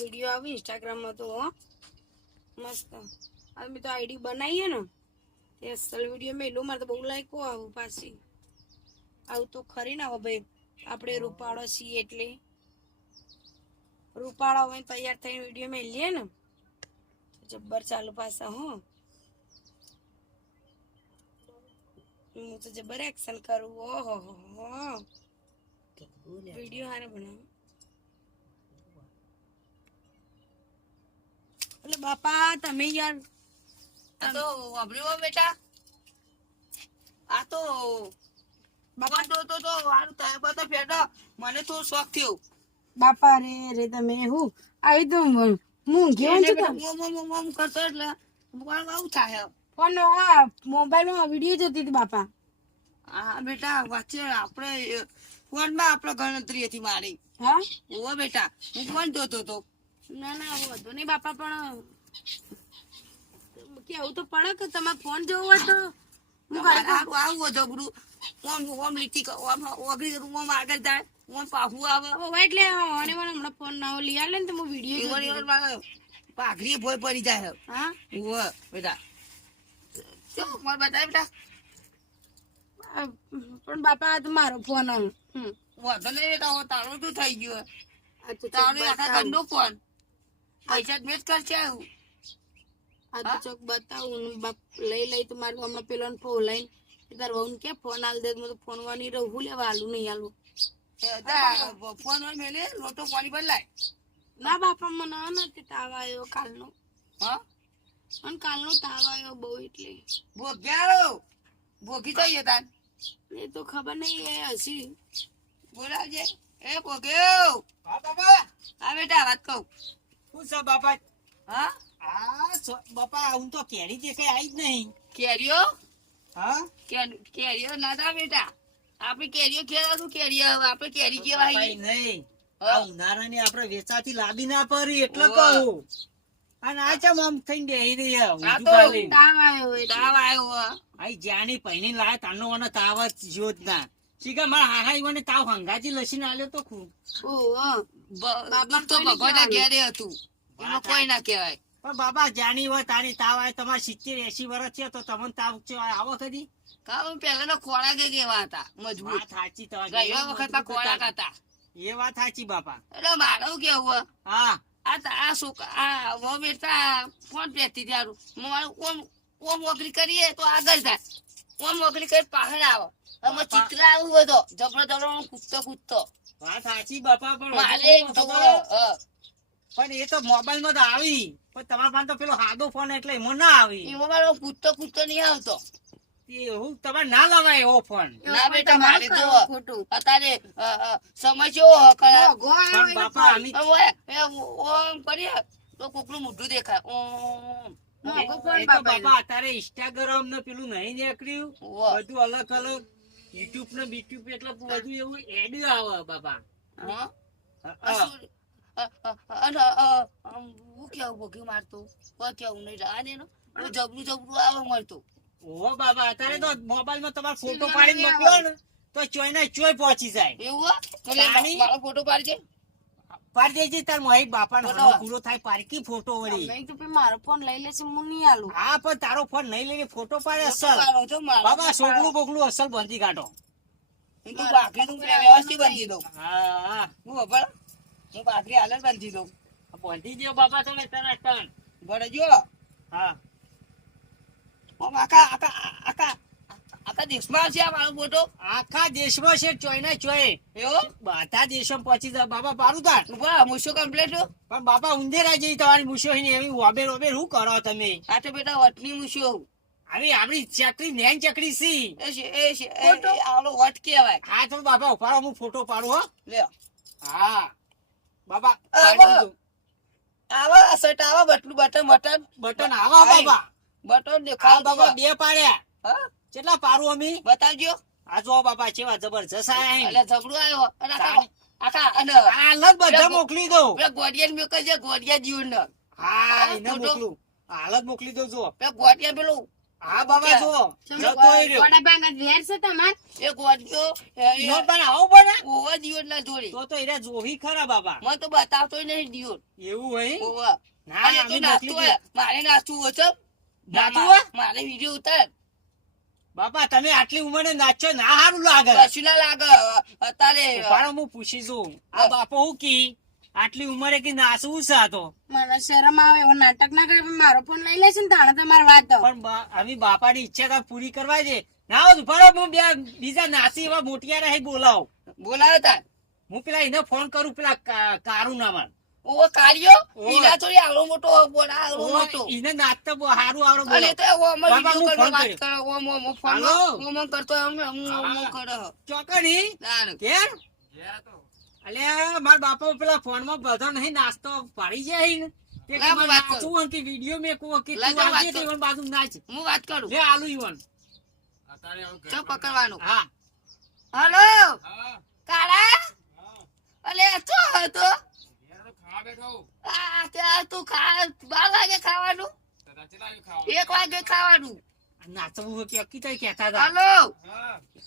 Video આવે ઇન્સ્ટાગ્રામમાં તો મસ્ત. હવે મેં તો આઈડી બનાવીએ ને તે અસલ વીડિયો મેલું મારે તો બહુ લાયકો આવું પાછી. આવું તો ખરી ના ભાઈ. આપણે રૂપાળો છીએ એટલે. રૂપાળા હોય તૈયાર થઈને વીડિયો મેલીએ ને જબ્બર ચાલુ પાછા હું. હું તો જબર એક્શન કરું. ઓહો હો વીડિયો હારે બનાવું. એટલે બાપા તમે યાર આ તો વાપર્યો બેટા. આ તો બાપા તો તો તો હારું તારે બધા ફેડો મને તો શોખ થયો. બાપા રે રે તમે હું? આવી તો હું એને છું ઓમ ઓમ ઓમ કરતો એટલે ભગવાન આવું થાય. ફોન આ મોબાઈલમાં વીડિયો જોતી હતી બાપા. હા બેટા વચ્ચે આપણે ફોનમાં આપણે ગણતરી હતી મારી. હા? ઓ બેટા હું ફોન જોતો તો ના ના વધુ નહીં બાપા પણ કેવું તો પડે કે તમારે ફોન જોવો હોય તો હું આવું આવું જબરું ઓમ ઓમ લીટી ઓમ ઓગળી કરું ઓમ આગળ જાય ઓમ પાછું આવે. હવે એટલે અને મને હમણાં ફોન ના લઈ આલે ને તો હું વીડિયો પાઘડી ભોય પડી જાય. હા? ઓ બેટા. ચો બતાય બેટા. પણ બાપા આ તો મારો ફોન હમ. વાંધો નહીં બેટા હવે શું થઈ ગયો? તારો તારું આખા. ફોન. પૈસા જ મેચ કરશે આવું. આ તો ચોક બતાવું બાપ લઈ લઈ તો મારું હમણાં પેલો ફોન લઈને તાર વહુ કે ફોન આલ દે તો ફોન વાની રહું લેવા આલું નહીં આલું. ફોન વાર મેલે લોટો પાણી બદલાય ના બાપા મને નથી તાવ આવ્યો કાલનો. હા? અને કાલનો તાવ આવ્યો બહુ એટલે. ભોગ્યારો. ભોગી જઈએ તાન એ તો ખબર નહીં એ હસી. બોલાવજે. એ ભોગ્યો. હા બાપા. હા બેટા વાત કહું. શું છે બાપા? હા? આ બાપા હું તો કેરી દેખાય આવી જ નહીં. કેરીઓ? હા? કેરીઓ ના બેટા. આપણે કેરીઓ કેરીઓ આપણે કેરી કેવાય નહીં. આ ઉનાળાની આપણે વેચાતી લાદી ના પડી એટલે. કહું. અને આ ચમ આમ થઈને બેહી રહી તો તાવ આવ્યો તાવ આવ્યો આઈ જ્યાંની પૈની લાય તાનો મને તાવ જ જ્યો જ ના શીખા મારા હાહા ઈવાને તાવ હંગાજી લસીને આલ્યો તો ખૂબ. ઓહો. બ- બાપા તો ભગવાનના ઘેરે હતું. એમાં કોઈ ના કહેવાય. પણ બાબા જાની હોય તારી તાવ આવે તમારે સિત્તેર એસી વર્ષ છે તો તમને તાવ આવો કદી કારણ પહેલાના ખોરાક જ હતા? મજબૂત. સાચી ગયા વખત ખોરાક હતા. એ વાત સાચી બાપા એટલે મારું કેવું? હા. આ તા- આ છોકરા આ બેટા ફોન પહેરતી ત્યારું મારું ઓમ ઓમ ઓગળી કરીએ તો આગળ થાય. ઓમ ઓગળી કરી પાછળ આવે. અમે ચિત્ર આવું બધો. જબરો જબરો કૂદતો કૂદતો વાત સાચી બાપા પણ મારે હજુ તો પણ એ તો મોબાઈલમાં તો આવી. પણ તમારા પાસે તો પેલો સાદો ફોન એટલે એમાં ના આવી. એમાં મારો કૂદતો કૂદતો નહીં આવતો. એવું? તમારે ના લવાય એવો ફોન ના બેટા મારે તો ખોટું. અત્યારે અ, અ, સમય કેવો હે ખરા. ભોગો આવ્યો પણ એટલે બાપા આમી ઓમ કરીએ. તો કોકનું મોઢું દેખાય. ઓમ. બાપા અત્યારે ઇન્સ્ટાગ્રામ ને પેલું નહીં નીકળ્યું. બધું અલગ અલગ યુટ્યુબ ને બીટ્યુબ એટલે બધું એવું એડ આવે બાપા. અને હું કેવું ભોગી મારતો? કેવું નહીં નો હું. જબરું જબરું આવે મળતો ઓ બાબા અત્યારે તો મોબાઈલમાં તમારે ફોટો પાડી પાડીને મોકલો ને તો ચોય ને ચોય પહોંચી જાય. એવું? મારો ફોટો પાડી પાડી દેજે તાર મોહિત બાપા નો પૂરો થાય પારકી ફોટો વળી. નહીં તો પે મારો ફોન લઈ લેશે હું નહીં આલું. હા પણ તારો ફોન નહીં લઈને ફોટો પાડે અસલ. છો બાબા સોગલું બોગલું અસલ બંધી કાઢો. હું તો ભાખરી નું વ્યવસ્થિત બંધી દઉં. હા. હા હું બાપા હું બાકરી હાલ બંધી દઉં. બંધી દો બાબા તમે તરત તરત. બરાબર જો. હા. આમ આકા આકા આખા દેશમાં છે આ મારો ફોટો આખા દેશમાં છે ચોય ના ચોય. એવો? બધા દેશમાં પહોંચી જાય બાબા પારું તાર. મૂછો કમ્પ્લેટ પણ બાપા ઉંદેરા જેવી તમારી મૂછો ને એવી ઓબેર ઓબેર શું કરો તમે? આ તો બેટા વટની મૂછો. આવી આપડી ચકડી નેન ચકડી સી. એ વટ કહેવાય. હા તો બાબા ઉપાડો હું ફોટો પાડું હો. લે હા. બાબા બા. આવા શર્ટ આવા બટલું બટન બટન. બટન આવા બાબા. બટન દેખાવ બાબા બે પાડ્યા. હા. કેટલા પારું અમી? બતાવજો. આ જો બાપા કેવા જબરજસ્ત આયા એટલે જબડું આવ્યો. અને આખા અને આ અલગ બધા મોકલી દો પેલા ગોડિયા મોકલજે ગોડિયા જીવન ને. હા એને મોકલું. હાલત મોકલી દો જો પેલા ગોડિયા પેલું હા બાબા જો જતો રહ્યો. વડાપાંગા વેર છે તમાર? એ ગોડિયો ઈવન પણ આવું બને ઓવા દિયોર ના જોડે. તો તો એરા જોહી ખરા બાબા. મને તો બતાવતો નહીં દિયોર એવું હોય? ઓવા ના અમે મારે નાસ્તું હોય છે નાચવું હોય? મારે વીડિયો ઉતાર. બાપા તમે આટલી ઉંમરે નાચો ના સારું લાગે. કશું ના લાગે. અત્યારે ઉપાડો હું પૂછી છું આ બાપો હું કી? આટલી ઉંમરે કે નાચવું છે આ તો? મને શરમ આવે એવો નાટક ના કરે મારો ફોન લઈ લેશે ને તાણે તમારે વાત તો. પણ આવી અમે બાપાની ઈચ્છા તો પૂરી કરવા છે? ના હોય તો હું બે બીજા નાસી એવા મોટિયા રહી બોલાવો. બોલાવે તાર. હું પેલા એને ફોન કરું પેલા કા- કાર્યો. થોડી આવડો મોટો બોલા આવડો મોટો. નાચતા આવડે અને તો હું કરવા વાત. કરે ફોન કરતો ચોકડી? મારા બાપા પેલા ફોનમાં બધો નહીં નાસ્તો પાડી જાય ને? તે કે હોય કે વીડિયો મેં કે તું. તો બાજુ નાચ. હું વાત કરું? લે આલુ ઈવન. ચો પકડવાનું? હા. હલો? કાળા? અલે તો હતો? તું ખા બાર વાગે ખાવાનું? એક વાગે ખાવાનું. નાચવું કે કીધા કહેતા હતા હલો?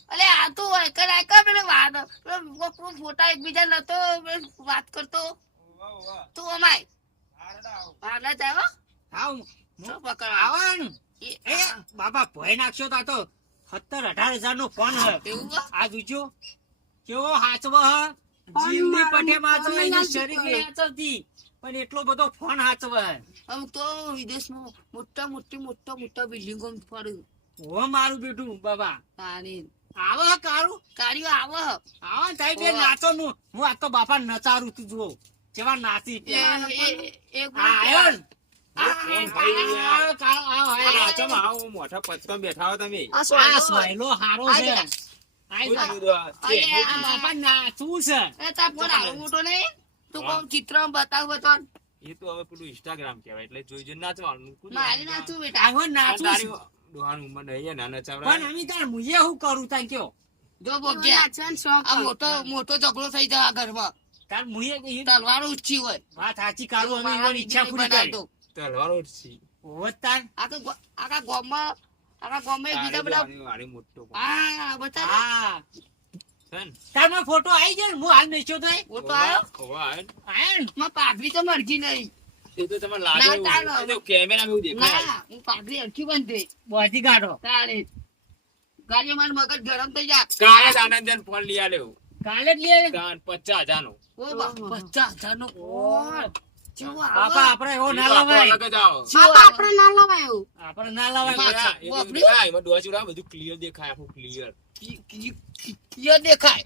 અલે આ તું કર આ કર પેલો વાત? પેલો પેલો ફોટા એકબીજા નતો વાત કરતો. તું અમાય? હાલે જાવ હા. એ- એ બાબા ભય નાખ્યો તા તો. સત્તર અઢાર હજાર નો ફોન હે. એવું હે? આ જોજો. કેવો હાચવો હ? જીવની પટે શરીર જીતવો. હાચવતી પણ એટલો બધો ફોન હાચવે અમુક તો વિદેશમાં મોટા મોટી મોટા મોટા બિલ્ડિંગો ફરું ઓ મારું બેટું બાબા તારી આવો કારું કાર્યો આવો આવો તારી બે નાચો નું હું આ તો બાપા નચારું તું જુઓ જેવા નાચી એ એ- એક આયો ને? આ- આવો, કાળો, આવો, આવો. મોટા પચકમ બેઠા હો તમે આ. સોયલો હારો છે જા. આઈ જા. શું કીધું આ? અરે આ બાપા નાચવું છે? એ તાર ફોન આવો મોટો નહીં? તું કોમ ચિત્ર બતાવ બતાવ એ તો હવે પેલું ઇન્સ્ટાગ્રામ કહેવાય એટલે જોઈ જોઈને નાચવાનું. મારે નાચું? બેટા. આવો પણ નાચવું તારી છે. ડોહાની ઉંમર નહીં ના પણ નચાવડાય. તાર મુજે હું કરું તા કયો? જો બોગ્યા આ મોટો મોટો ઝઘડો થઈ જાય આ ઘરમાં. તાર મુજે ઈ? તલવાર ઊંચી હોય. વાત સાચી કાઢું અમે ઈચ્છા પૂરી કરી. તલવારો હોત તાર. આખા આખા ગામમાં આખા બોમ્બે બીજા બધા વાળી મોટો હા બતાવ હા છે ને? તારમાં ફોટો આવી જાય હું હાલ મેચ્યો તો ફોટો આવ્યો ઓવા, આયો ને? આયા ને માં પાઘડી તો મરજી નહીં એ તો લાગે ના, દેખાય. ના હું પાઘડી હરખી બંધે બોધી કાઢો તારે ગાડી માર મગજ ગરમ થઈ જાય કાલે આનંદ આનંદન ફોન લઈ આલ્યો. કાલે જ લઈ. કાન પચાસ હજારનો. ઓ બા પચાસ હજાર નો ફોન જેવો આવે. બાપા આપણે એવો ના લવાય. બાપા આપણે ના એવું. આપણે ના? દેખાય, એમાં બધું આખું clear. કી- કી- કી- કીયો દેખાય.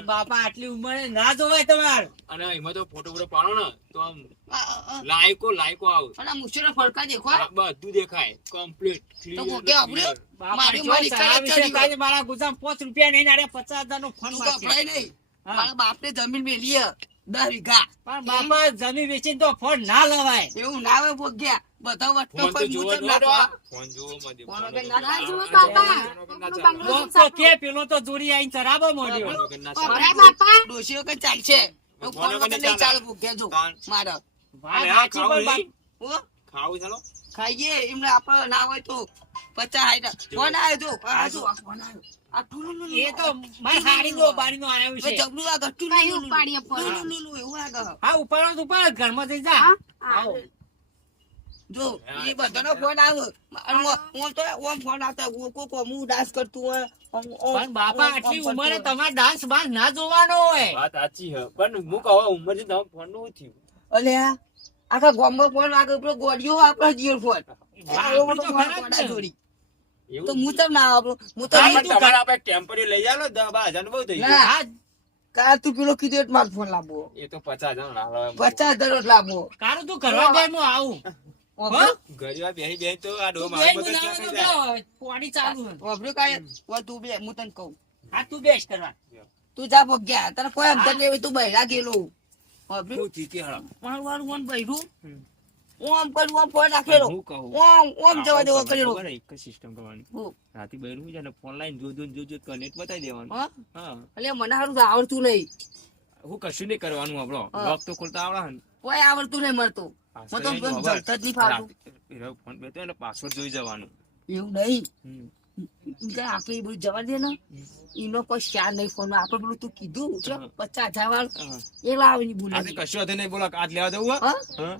બાપા આટલી ઉંમરે ના જોવાય તમારે. અને એમાં તો ફોટો ફોટો પાડો ને તો આમ આ- આ- આ. લાયકો લાયકો આવે. અને આ મુછીના દેખાય બધું દેખાય કમ્પ્લીટ તો કોકે આપણું? મારી- ગુજામ પાંચ રૂપિયા નહીં પચાસ હજાર નો ફોન તું બાકી. નહીં. મારા બાપને જમીન મેલી દસ વીઘા પણ બાપા જમીન વેચીને તો ફોન ના લવાય. એવું ના ભોગ્યા બધા પણ. ફોન જોવો. ફોન ના બાપા. કે પેલો તો જોડી આઈને ચરાબો ચાલે. અરે બાપા. ડોશીઓ કઈ ચાલશે. ફોન ફોન વગર વગર નહીં નહીં ચાલે. ચાલે. ભોગ્યા જો. તાન. વાત સાચી પણ બાપ- ખાવું ચાલો. ખાઈએ એમને આપણે ના હોય તો પચાસ ફોન આવ્યો તો આ જો. આ આવ્યો. એ તો મારી છે. જબલું આ ગટ્ટું ફોન? એવું લાગે હા ઉપાડો તો ઉપાડ ઘરમાં જઈ જા. આવો. જો એ બધાનો ફોન આવે હું- હું તો ઓમ ફોન આવતા. હું ડાન્સ કરતું હોય પણ બાપા આટલી ઉંમરે તમારે ડાન્સ બાન્સ ના જોવાનો હોય. વાત સાચી હે પણ હું કહો ઉંમરથી તમે ફોનનું થયું? અલ્યા આખા ગામમાં ફોન વાગે પેલો ગોળીઓ આપણા જીઓ ફોન. તો હું તમ ના આપણો હું તો તમારે આપણે ટેમ્પરરી લઈ જાલો દસ બાર બહુ થઈ ગયું. હા, તું પેલો કીધું એટલે માર ફોન લાવવો એ તો પચાસ હજાર ના લાવે. પચાસ હજાર લાવવો કારું તું કરવા દે હું. આવું વાપરો? બેહી બેહી તો આ મારી પાણી ચાલુ છે. કાય કાંઈ? તું બે હું તને કહું. હા તું બેસ કરવા તું જા ભગ્યા તને કોઈ સમજણ નહીં તું બહેરા ગયેલો. વાપરો? હું જીતી હળો. મારું વારું કોણ બહેરું ઓમ કરી ઓમ ફોન રાખેલો ઓમ ઓમ જવા દેવો કરેલો. એક સિસ્ટમ કરવાની. રાતે બહેરું છે ને ફોન લાઈન જો જો જો જો કનેક્ટ બતાવી દેવાનું. હા? હા. મને હારું તો આવડતું નહીં. હું કશું નહીં કરવાનું આપણો. લોક તો ખોલતા આવડા કોઈ આવડતું નહીં મળતું મને તો જલતા જ નહીં ફાવતું. ફોન બેતો એટલે પાસવર્ડ જોઈ જવાનું. એવું નહીં. આપણે બધું જવા દે ને. એનો કોઈ ચાર નહીં ફોન આપણે પેલું તું કીધું છે પચાસ હજાર વાળું. એ લાવીને બોલે. કશું હતું નહીં બોલો આજ લેવા દઉં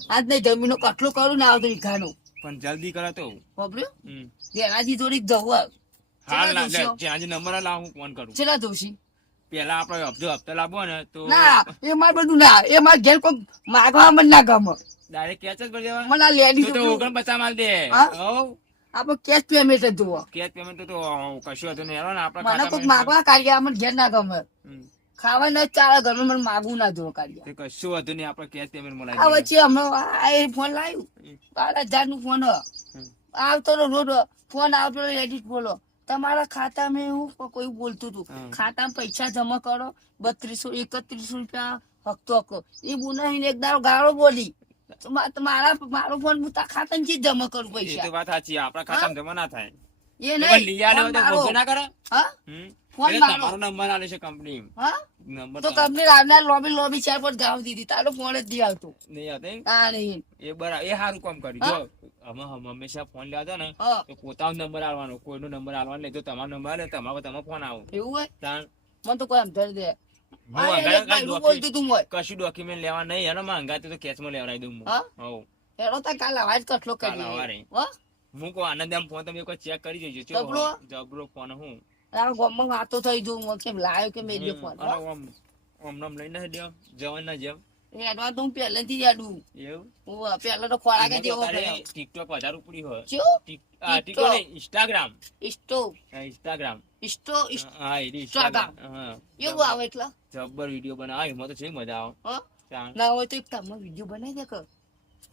આજ નહીં જમીનો કટલો કરું ને આવતો ઘાનો પણ જલ્દી કરાતો ખબર્યું દેરાજી થોડીક જવું હાલ જ્યાં નંબર લાવ હું ફોન કરું. ચેલા જોશી? પેલા આપડે હપ્તો હપ્તા લાવવો ને તો ના એ માર બધું ના એ માર ઘેર કોઈ માગવા મને ના ગમે. ડાયરેક્ટ કેચ જ કરી દેવા મને તો ઓગણ પચાસ માલ દે. હા? હઉ. આપણે કેશ પેમેન્ટ જ જોવો કેશ પેમેન્ટ તો તો કશું હતું નહીં. હેલો મને કોઈ માગવા કાર્ય મને ઘેર ના ગમે. ખાવા ના ચાલે ઘરમાં મને માગવું ના જોવો કાર્ય કશું હતું નહીં આપણે કેશ પેમેન્ટ આ વચ્ચે હમણાં આ ફોન લાવ્યું બાર હજારનું ફોન. આવતો રો રોડ ફોન આવતો લેડીઝ બોલો. તમારા ખાતામાં એવું કોઈ બોલતું હતું. ખાતામાં પૈસા જમા કરો બત્રીસો એકત્રીસો રૂપિયા હકતો હકો. એ બોલાવીને એક દાડો ગાળો બોલી. મા- મારા મારો ફોન હું તારા ખાતામાં જમા કરું એ તો વાત સાચી આપણા ખાતામાં જમા ના થાય. એ એ નહીં લઈ આલે તો મારો. ના કરે? હા? ફોન મારો. નંબર આલે છે કંપની હા? નંબર તો કંપની રાવના લોબી લોબી ચાર પર ગાવ દીધી. તારો ફોન જ દી આવતો. નહીં આવતો? હા નહીં. એ બરાબર એ સારું કામ કરી? જો અમે હમ- હંમેશા ફોન લેવા દો ને તો પોતાનો નંબર આલવાનો કોઈનો નંબર આલવાનો નહીં તો તમારો નંબર આલે તમારો તમારો ફોન આવો. એવું હોય? તાણ મને તો કોઈ સમજાવી દે હું હા, હું તું. કશું ડોક્યુમેન્ટ લેવા નહીં એનો માં તો કેસમાં લેવડાવી દઉં હું હા? હોવ. કાલ અવાજ કટલો કરી હું કહું આનંદ એમ ફોન તમે ચેક કરી જોજો જબરો? જબરો ફોન હું તારા ગામમાં વાતો થઈ કેમ લાવ્યો કે મેલ્યો ફોન આમ આમ લઈને દેવા ના જેમ એડવા તો હું પહેલેથી જ એડું એવું? હું પહેલા તો ખોરાક જ એમાં તો એવો ટિકટોક વધારે ઉપડી હોય. ચેવું? ટિકટોક ઇન્સ્ટાગ્રામ ઇસ્ટો ઇન્સ્ટાગ્રામ ઇસ્ટો ઇસ્ટો હા ઇન્સ્ટાગ્રામ. ઇન્સ્ટાગ્રામ એવું આવે એટલે? જબ્બર વીડિયો બનાવ. એમાં તો છે મજા આવે. ના હોય તો એક તમે વીડિયો બનાવી દે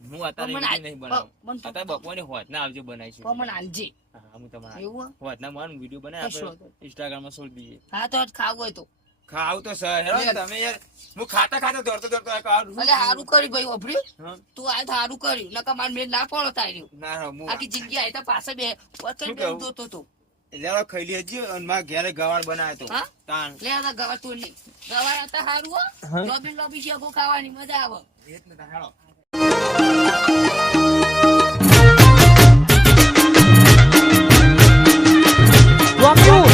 હું અત્યારે મને નહીં બનાવું. અત્યારે બપોરે હોત ના આવજો બનાવી છે. પણ મને આલજે. હું તમારે એવું? હોત ના મારું વીડિયો બનાવી ઇન્સ્ટાગ્રામમાં છોડી દઈએ હા તો ખાવું હોય તો. ખાવું તો સહેલો તમે યાર. હું ખાતા ખાતા દોડતો દોડતો અલે હારું કર્યું ભાઈ ઓભરી તું આ હારું કર્યું. નકા માર મેળ ના પડો તાર્યું ના હું આખી જિંદગી આઈ તો પાછળ બે પતંગ દોતો તો. લેવા ખાઈ હજી અને માં ઘેરે ગવાર બનાવ્યો તો. તાણ. લે આ ગવાર તો લી. ગવાર હતા હારું હો. લોબી લોબી શેકો ખાવાની મજા આવે. એક ને હેડો Love you.